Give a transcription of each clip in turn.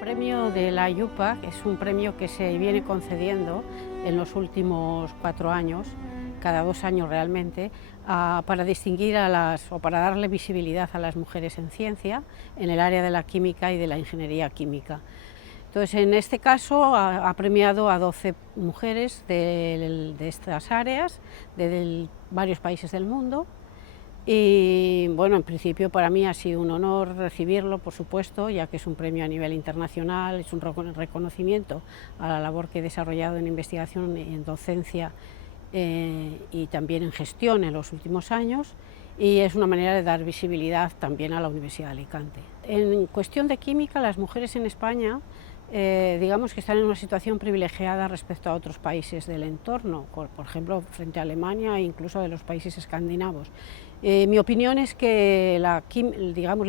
premio de la IUPAC es un premio que se viene concediendo en los últimos 4 años, cada 2 años realmente, para distinguir o para darle visibilidad a las mujeres en ciencia, en el área de la química y de la ingeniería química. Entonces, en este caso ha premiado a 12 mujeres de estas áreas, de varios países del mundo. Y bueno, en principio para mí ha sido un honor recibirlo, por supuesto, ya que es un premio a nivel internacional, es un reconocimiento a la labor que he desarrollado en investigación y en docencia y también en gestión en los últimos años, y es una manera de dar visibilidad también a la Universidad de Alicante. En cuestión de química, las mujeres en España digamos que están en una situación privilegiada respecto a otros países del entorno, por ejemplo, frente a Alemania e incluso de los países escandinavos. Mi opinión es que la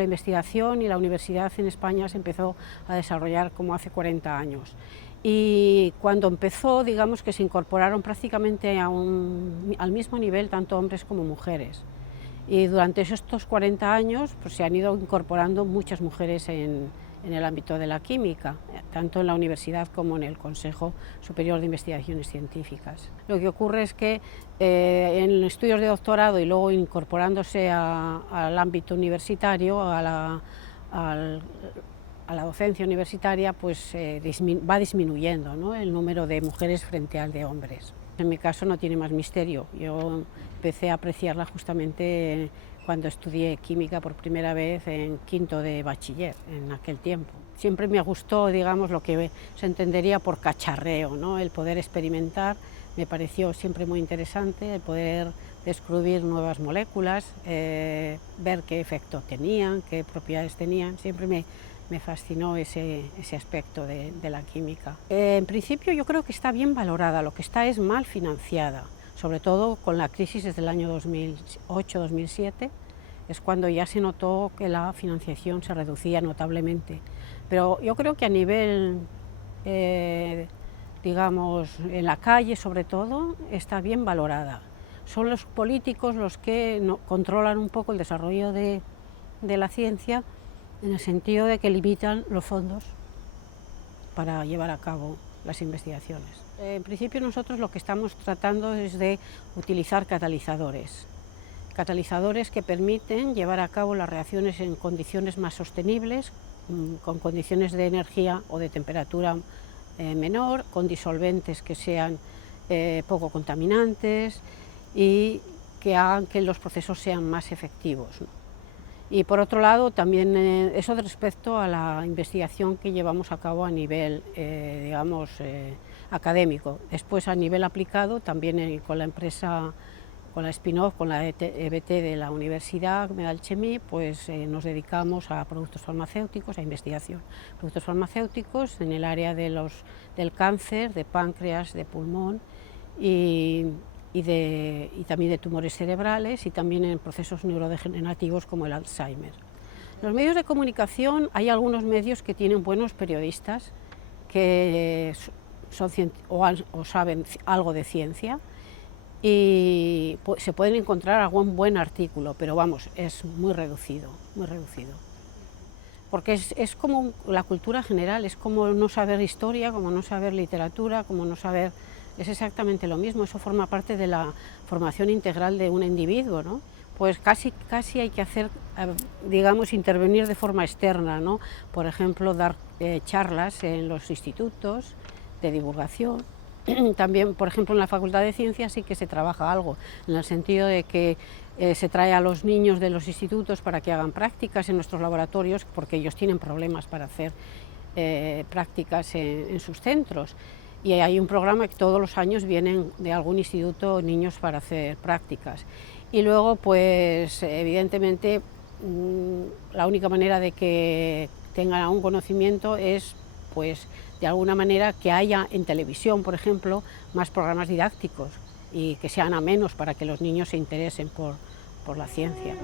investigación y la universidad en España se empezó a desarrollar como hace 40 años. Y cuando empezó, digamos que se incorporaron prácticamente al mismo nivel tanto hombres como mujeres. Y durante estos 40 años pues, se han ido incorporando muchas mujeres en el ámbito de la química, tanto en la universidad como en el Consejo Superior de Investigaciones Científicas. Lo que ocurre es que en estudios de doctorado y luego incorporándose al ámbito universitario, a la docencia universitaria, pues va disminuyendo, ¿no?, el número de mujeres frente al de hombres. En mi caso no tiene más misterio. Yo empecé a apreciarla justamente cuando estudié química por primera vez en quinto de bachiller, en aquel tiempo. Siempre me gustó, digamos, lo que se entendería por cacharreo, ¿no? El poder experimentar me pareció siempre muy interesante, el poder descubrir nuevas moléculas, ver qué efecto tenían, qué propiedades tenían. Siempre me fascinó ese aspecto de la química. En principio yo creo que está bien valorada, lo que está es mal financiada, sobre todo con la crisis desde el año 2008-2007, es cuando ya se notó que la financiación se reducía notablemente. Pero yo creo que a nivel, digamos, en la calle sobre todo, está bien valorada. Son los políticos los que controlan un poco el desarrollo de la ciencia, en el sentido de que limitan los fondos para llevar a cabo las investigaciones. En principio nosotros lo que estamos tratando es de utilizar catalizadores que permiten llevar a cabo las reacciones en condiciones más sostenibles, con condiciones de energía o de temperatura menor, con disolventes que sean poco contaminantes y que hagan que los procesos sean más efectivos, ¿no? Y por otro lado, también eso respecto a la investigación que llevamos a cabo a nivel, digamos, académico. Después, a nivel aplicado, también con la empresa, con la spin-off, con la EBT de la Universidad Medalchemí, pues nos dedicamos a productos farmacéuticos, a investigación. Productos farmacéuticos en el área del cáncer, de páncreas, de pulmón y también de tumores cerebrales y también en procesos neurodegenerativos como el Alzheimer. Los medios de comunicación, hay algunos medios que tienen buenos periodistas que saben algo de ciencia y se pueden encontrar algún buen artículo, pero vamos, es muy reducido, muy reducido. Porque es como la cultura general, es como no saber historia, como no saber literatura, como no saber... Es exactamente lo mismo, eso forma parte de la formación integral de un individuo, ¿no? Pues casi hay que hacer, digamos, intervenir de forma externa, ¿no? Por ejemplo, dar charlas en los institutos de divulgación. También, por ejemplo, en la Facultad de Ciencias sí que se trabaja algo, en el sentido de que se trae a los niños de los institutos para que hagan prácticas en nuestros laboratorios, porque ellos tienen problemas para hacer prácticas en sus centros. Y hay un programa que todos los años vienen de algún instituto niños para hacer prácticas. Y luego, pues, evidentemente, la única manera de que tengan algún conocimiento es, pues, de alguna manera que haya en televisión, por ejemplo, más programas didácticos y que sean amenos para que los niños se interesen por la ciencia.